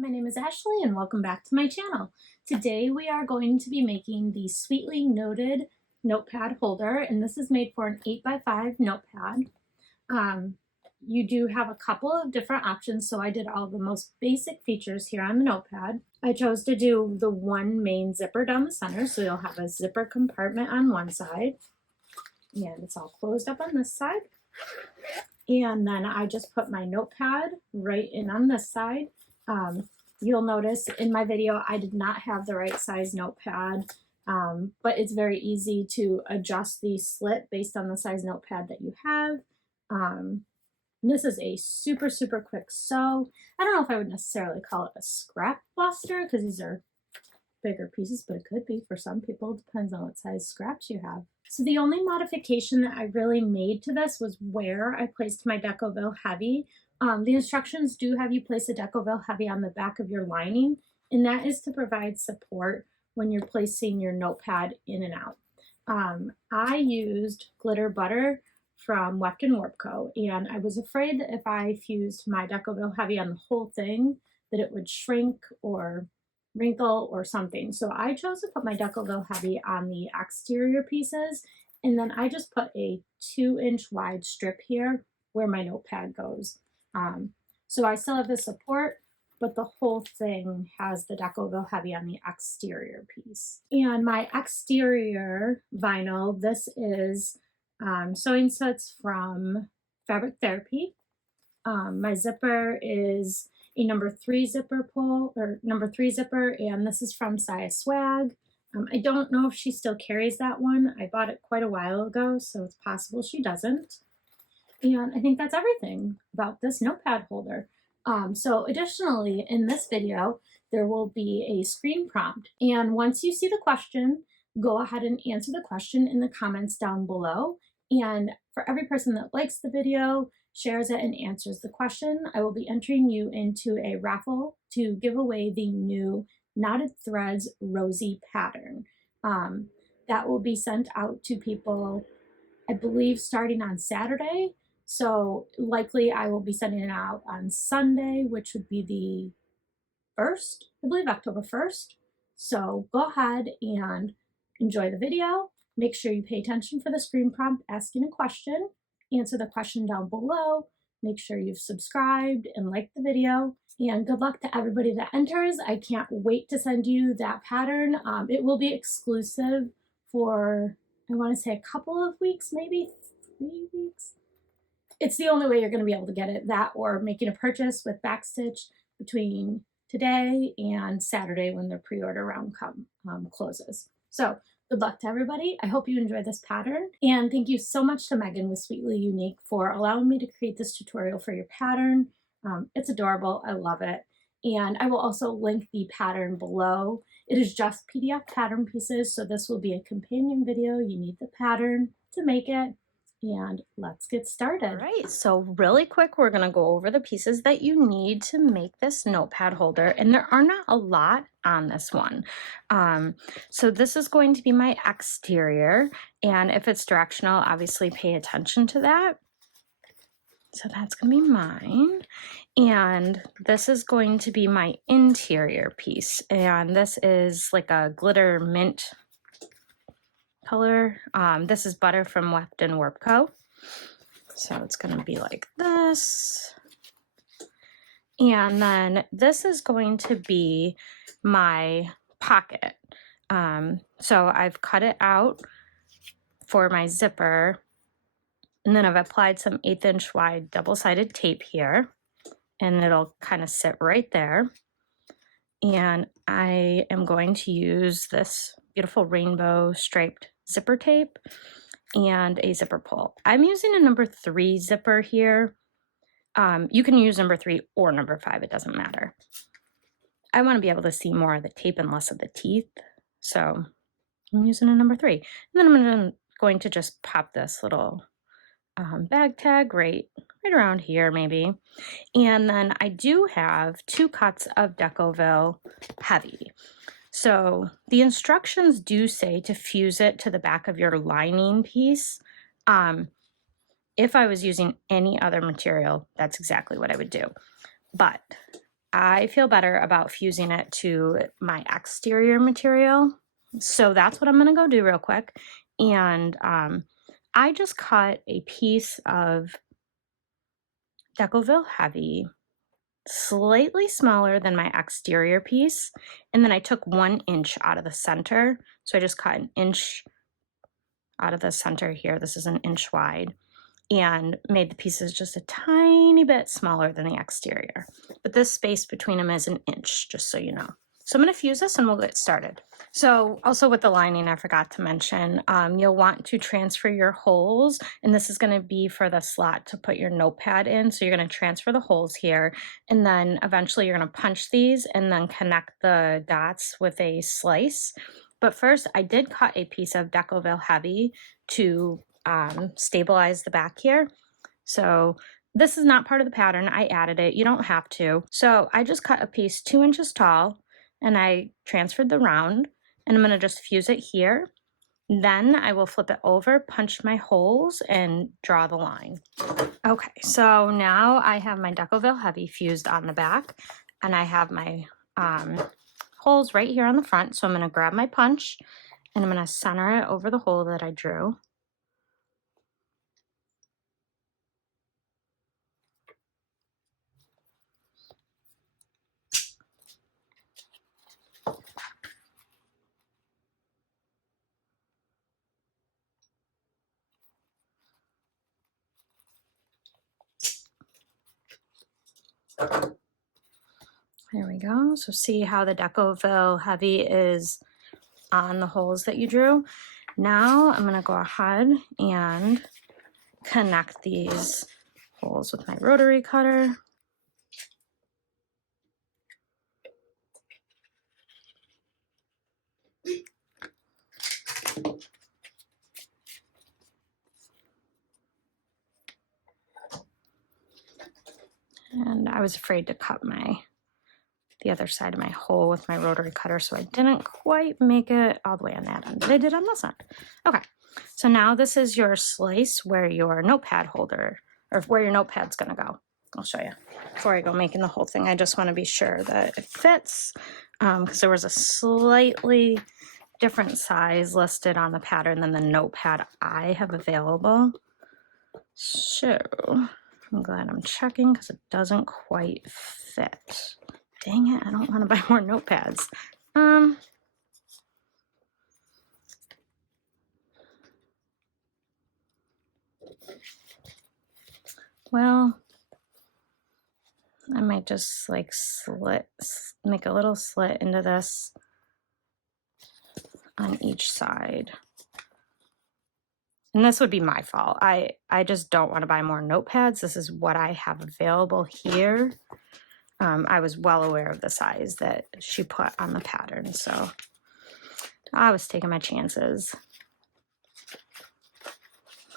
My name is Ashley and welcome back to my channel. Today we are going to be making the Sweetly Noted notepad holder, and this is made for an 8x5 notepad. You do have a couple of different options, so I did all the most basic features here on the notepad. I chose to do the one main zipper down the center, so you'll have a zipper compartment on one side, and it's all closed up on this side. And then I just put my notepad right in on this side. You'll notice in my video I did not have the right size notepad, but it's very easy to adjust the slit based on the size notepad that you have. This is a super quick sew. I don't know if I would necessarily call it a scrap buster because these are bigger pieces, but it could be for some people. It depends on what size scraps you have. So the only modification that I really made to this was where I placed my Decoville Heavy. The instructions do have you place a Decoville Heavy on the back of your lining, and that is to provide support when you're placing your notepad in and out. I used glitter butter from Weft and Warp Co, and I was afraid that if I fused my Decoville Heavy on the whole thing that it would shrink or wrinkle or something. So I chose to put my Decoville Heavy on the exterior pieces, and then I just put a 2-inch wide strip here where my notepad goes. So I still have the support, but the whole thing has the Decoville Heavy on the exterior piece. And my exterior vinyl, this is sewing sets from Fabric Therapy. My zipper is a number 3 zipper pull, or number 3 zipper, and this is from Saya Swag. I don't know if she still carries that one. I bought it quite a while ago, so it's possible she doesn't. And I think that's everything about this notepad holder. So additionally, in this video, there will be a screen prompt. And once you see the question, go ahead and answer the question in the comments down below. And for every person that likes the video, shares it, and answers the question, I will be entering you into a raffle to give away the new Knotted Threads ROSIE pattern. That will be sent out to people, I believe, starting on Saturday. So likely I will be sending it out on Sunday, which would be the 1st, I believe October 1st. So go ahead and enjoy the video. Make sure you pay attention for the screen prompt asking a question. Answer the question down below. Make sure you've subscribed and liked the video. And good luck to everybody that enters. I can't wait to send you that pattern. It will be exclusive for, I want to say, a couple of weeks, maybe 3 weeks. It's the only way you're going to be able to get it, that or making a purchase with Backstitch between today and Saturday when the pre-order round closes. So good luck to everybody. I hope you enjoy this pattern. And thank you so much to Megan with Sweetly Unique for allowing me to create this tutorial for your pattern. It's adorable. I love it. And I will also link the pattern below. It is just PDF pattern pieces, so this will be a companion video. You need the pattern to make it. And let's get started. All right, so really quick, we're going to go over the pieces that you need to make this notepad holder, and there are not a lot on this one. So this is going to be my exterior, and if it's directional, obviously pay attention to that. So that's going to be mine, and this is going to be my interior piece, and this is like a glitter mint color. This is butter from Weft and Warp Co. So it's going to be like this. And then this is going to be my pocket. So I've cut it out for my zipper. And then I've applied some 1/8 inch wide double-sided tape here. And it'll kind of sit right there. And I am going to use this beautiful rainbow striped zipper tape and a zipper pull. I'm using a number 3 zipper here. You can use number 3 or number 5, it doesn't matter. I want to be able to see more of the tape and less of the teeth, so I'm using a number 3. And then I'm going to just pop this little bag tag right around here maybe. And then I do have 2 cuts of Decoville Heavy. So the instructions do say to fuse it to the back of your lining piece. If I was using any other material, that's exactly what I would do. But I feel better about fusing it to my exterior material. So that's what I'm gonna go do real quick. And I just cut a piece of Decoville Heavy, slightly smaller than my exterior piece. And then I took 1 inch out of the center. So I just cut an inch out of the center here. This is an inch wide, and made the pieces just a tiny bit smaller than the exterior. But this space between them is an inch, just so you know. So I'm going to fuse this and we'll get started. So also with the lining, I forgot to mention, you'll want to transfer your holes, and this is going to be for the slot to put your notepad in. So you're going to transfer the holes here, and then eventually you're going to punch these and then connect the dots with a slice. But first, I did cut a piece of Decoville Heavy to stabilize the back here. So this is not part of the pattern. I added it. You don't have to. So I just cut a piece 2 inches tall, and I transferred the round, and I'm going to just fuse it here. Then I will flip it over, punch my holes, and draw the line. Okay, so now I have my Decoville Heavy fused on the back, and I have my holes right here on the front. So I'm going to grab my punch, and I'm going to center it over the hole that I drew. There we go. So see how the Decoville Heavy is on the holes that you drew? Now I'm going to go ahead and connect these holes with my rotary cutter. And I was afraid to cut the other side of my hole with my rotary cutter, so I didn't quite make it all the way on that end, but I did on this end. Okay, so now this is your slice where your notepad holder, or where your notepad's gonna go. I'll show you. Before I go making the whole thing, I just wanna be sure that it fits, because there was a slightly different size listed on the pattern than the notepad I have available. So I'm glad I'm checking, because it doesn't quite fit. Dang it, I don't want to buy more notepads. Well, I might just like make a little slit into this on each side. And this would be my fault. I just don't want to buy more notepads. This is what I have available here. I was well aware of the size that she put on the pattern, so I was taking my chances.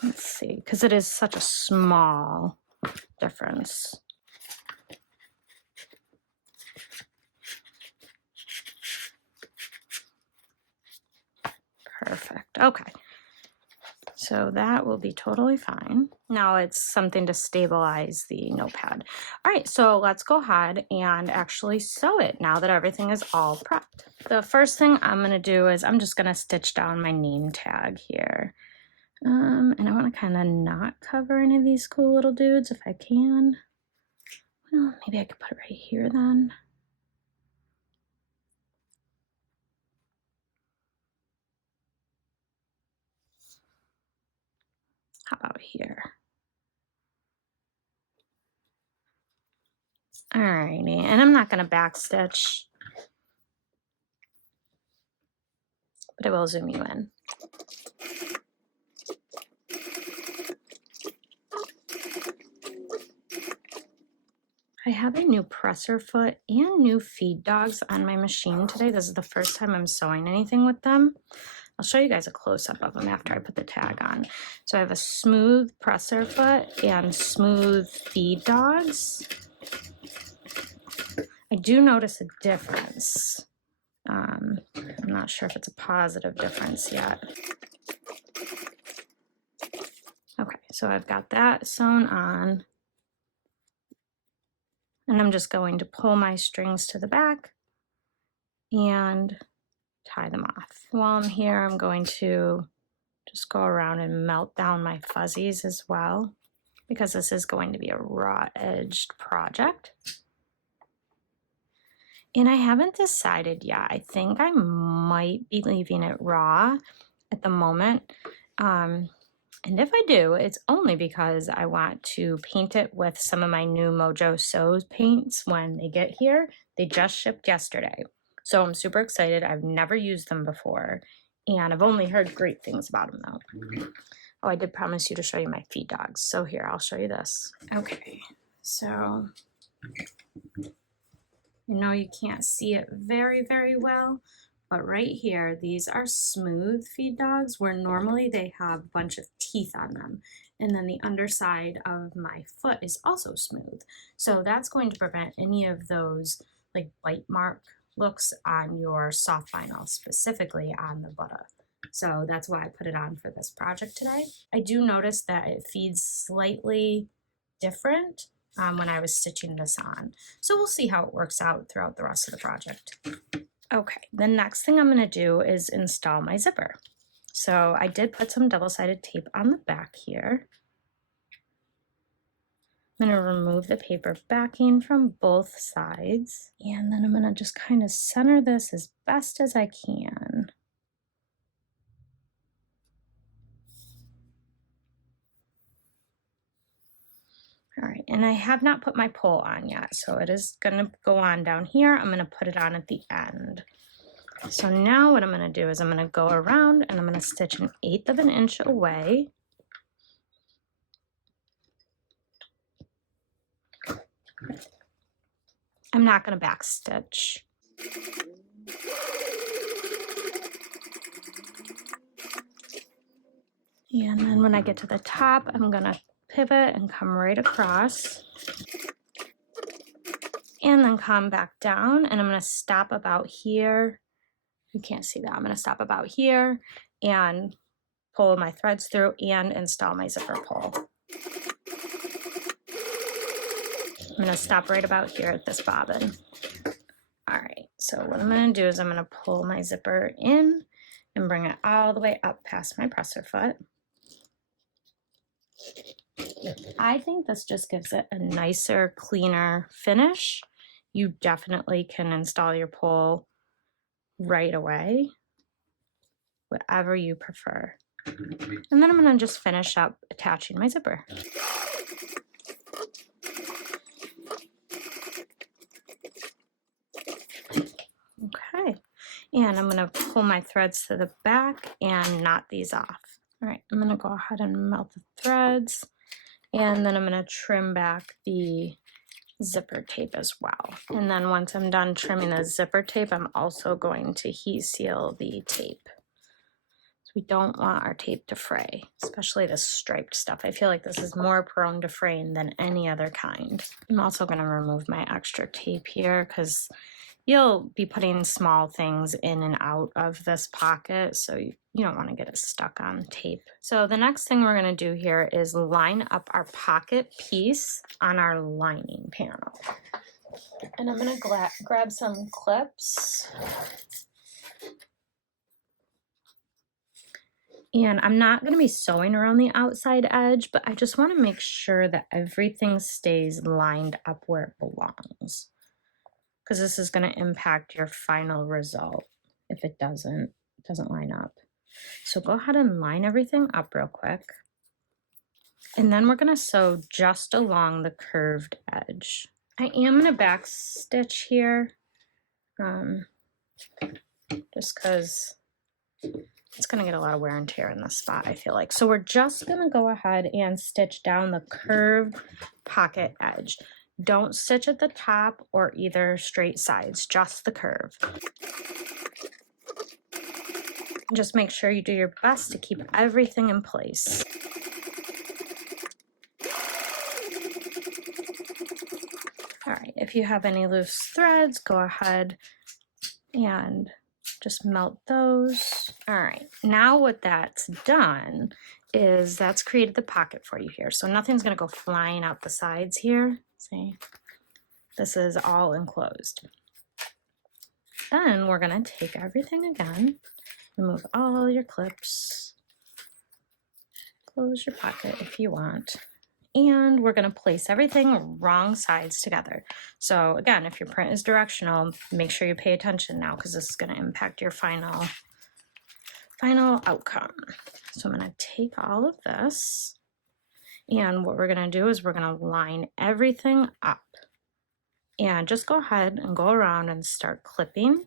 Let's see, because it is such a small difference. Perfect. Okay. So that will be totally fine. Now it's something to stabilize the notepad. All right, so let's go ahead and actually sew it now that everything is all prepped. The first thing I'm gonna do is I'm just gonna stitch down my name tag here. And I wanna kinda not cover any of these cool little dudes if I can. Well, maybe I could put it right here then. How about here? Alrighty, and I'm not gonna backstitch, but I will zoom you in. I have a new presser foot and new feed dogs on my machine today. This is the first time I'm sewing anything with them. I'll show you guys a close-up of them after I put the tag on. So I have a smooth presser foot and smooth feed dogs. I do notice a difference. I'm not sure if it's a positive difference yet. Okay, so I've got that sewn on. And I'm just going to pull my strings to the back and tie them off. While I'm here, I'm going to just go around and melt down my fuzzies as well, because this is going to be a raw edged project. And I haven't decided yet. I think I might be leaving it raw at the moment. And if I do, it's only because I want to paint it with some of my new Mojo Sews paints when they get here. They just shipped yesterday. So I'm super excited. I've never used them before, and I've only heard great things about them though. Oh, I did promise you to show you my feed dogs. So here, I'll show you this. Okay, so I know you can't see it very, very well, but right here, these are smooth feed dogs where normally they have a bunch of teeth on them. And then the underside of my foot is also smooth. So that's going to prevent any of those like bite mark looks on your soft vinyl, specifically on the butter. So that's why I put it on for this project today. I do notice that it feeds slightly different when I was stitching this on. So we'll see how it works out throughout the rest of the project. Okay, the next thing I'm going to do is install my zipper. So I did put some double-sided tape on the back here. I'm going to remove the paper backing from both sides, and then I'm going to just kind of center this as best as I can. All right, and I have not put my pole on yet, so it is going to go on down here. I'm going to put it on at the end. So now what I'm going to do is I'm going to go around and I'm going to stitch 1/8 of an inch away. I'm not going to back stitch. And then when I get to the top, I'm going to pivot and come right across. And then come back down, and I'm going to stop about here. You can't see that. I'm going to stop about here and pull my threads through and install my zipper pull. I'm going to stop right about here at this bobbin. All right, so what I'm going to do is I'm going to pull my zipper in and bring it all the way up past my presser foot. I think this just gives it a nicer, cleaner finish. You definitely can install your pull right away, whatever you prefer. And then I'm going to just finish up attaching my zipper. Okay, and I'm going to pull my threads to the back and knot these off. All right, I'm going to go ahead and melt the threads, and then I'm going to trim back the zipper tape as well. And then once I'm done trimming the zipper tape, I'm also going to heat seal the tape. So we don't want our tape to fray, especially the striped stuff. I feel like this is more prone to fraying than any other kind. I'm also going to remove my extra tape here because you'll be putting small things in and out of this pocket, so you don't want to get it stuck on tape. So the next thing we're going to do here is line up our pocket piece on our lining panel. And I'm going to grab some clips. And I'm not going to be sewing around the outside edge, but I just want to make sure that everything stays lined up where it belongs, because this is going to impact your final result if it doesn't line up. So go ahead and line everything up real quick. And then we're going to sew just along the curved edge. I am going to back stitch here, just because it's going to get a lot of wear and tear in this spot, I feel like. So we're just going to go ahead and stitch down the curved pocket edge. Don't stitch at the top or either straight sides, just the curve. Just make sure you do your best to keep everything in place. All right, if you have any loose threads, go ahead and just melt those. All right, now what that's done is that's created the pocket for you here. So nothing's gonna go flying out the sides here, see? this is all enclosed. Then we're gonna take everything again, remove all your clips, close your pocket if you want, and we're gonna place everything wrong sides together. So again, if your print is directional, make sure you pay attention now because this is gonna impact your final outcome. So I'm gonna take all of this, and what we're gonna do is we're gonna line everything up. And just go ahead and go around and start clipping.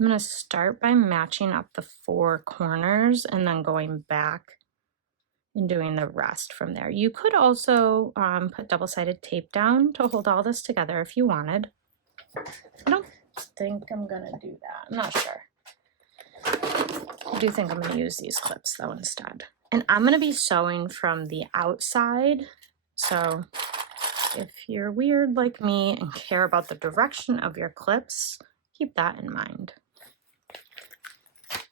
I'm going to start by matching up the 4 corners and then going back and doing the rest from there. You could also put double-sided tape down to hold all this together if you wanted. I don't think I'm going to do that. I'm not sure. I do think I'm going to use these clips though instead. And I'm going to be sewing from the outside. So if you're weird like me and care about the direction of your clips, keep that in mind.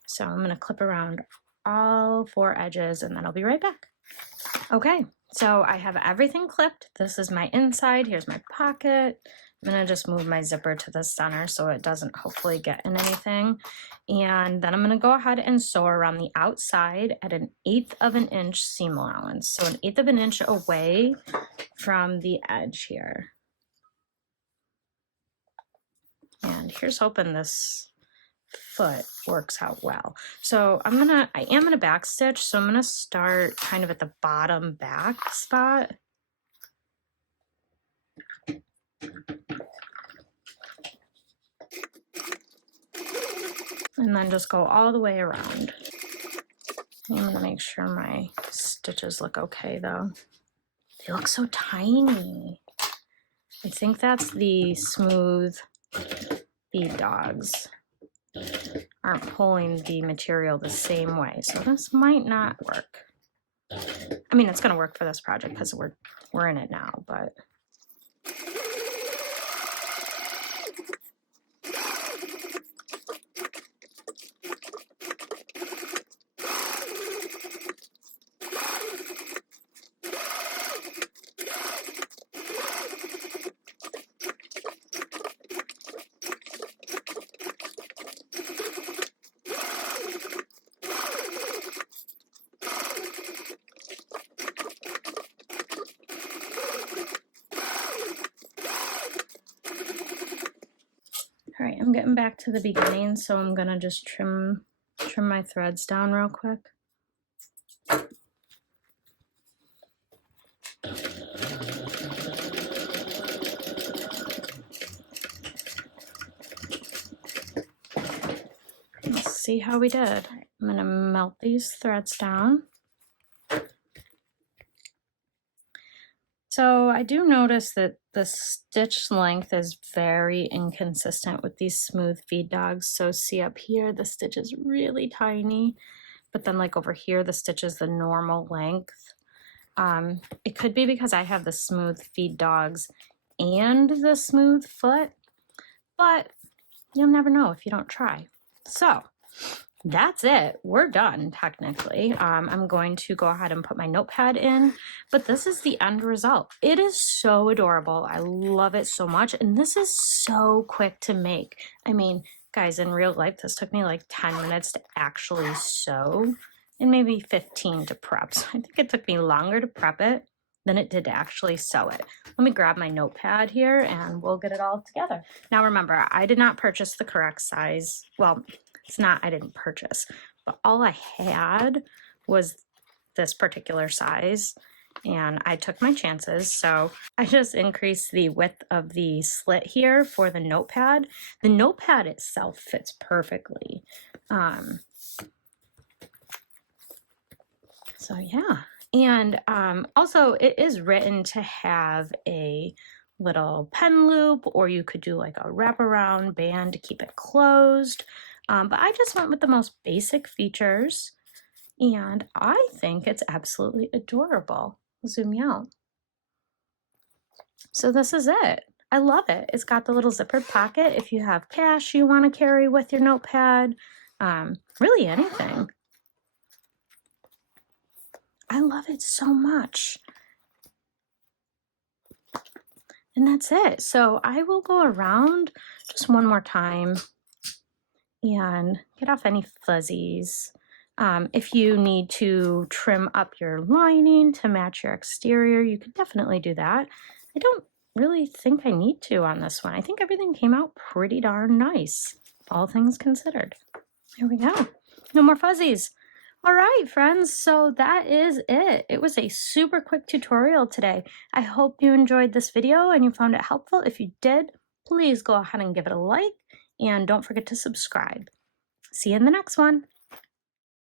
So I'm going to clip around all 4 edges and then I'll be right back. Okay, so I have everything clipped. This is my inside. Here's my pocket. I'm going to just move my zipper to the center so it doesn't hopefully get in anything. And then I'm going to go ahead and sew around the outside at 1/8 of an inch seam allowance. So 1/8 of an inch away from the edge here. And here's hoping this foot works out well. So I am gonna back stitch, so I'm gonna start kind of at the bottom back spot. And then just go all the way around. I'm gonna make sure my stitches look okay though. They look so tiny. I think that's the smooth bead dogs aren't pulling the material the same way, so this might not work. I mean, it's going to work for this project because we're in it now, but all right, I'm getting back to the beginning, so I'm gonna just trim my threads down real quick. Let's see how we did. I'm gonna melt these threads down. So I do notice that the stitch length is very inconsistent with these smooth feed dogs. So see up here, the stitch is really tiny, but then like over here, the stitch is the normal length. It could be because I have the smooth feed dogs and the smooth foot, but you'll never know if you don't try. So that's it. We're done technically. I'm going to go ahead and put my notepad in, but this is the end result. It is so adorable. I love it so much. And this is so quick to make. I mean, guys, in real life, this took me like 10 minutes to actually sew and maybe 15 to prep. So I think it took me longer to prep it than it did to actually sew it. Let me grab my notepad here and we'll get it all together. Now remember, I did not purchase the correct size. Well, it's not I didn't purchase, but all I had was this particular size and I took my chances. So I just increased the width of the slit here for the notepad. The notepad itself fits perfectly. So yeah. And also it is written to have a little pen loop, or you could do like a wraparound band to keep it closed. But I just went with the most basic features and I think it's absolutely adorable. I'll zoom you out. So this is it. I love it. It's got the little zippered pocket if you have cash you want to carry with your notepad, really anything. I love it so much. And that's it. So I will go around just one more time and get off any fuzzies. If you need to trim up your lining to match your exterior, you could definitely do that. I don't really think I need to on this one. I think everything came out pretty darn nice, all things considered. There we go. No more fuzzies. All right, friends, so that is it. It was a super quick tutorial today. I hope you enjoyed this video and you found it helpful. If you did, please go ahead and give it a like and don't forget to subscribe. See you in the next one.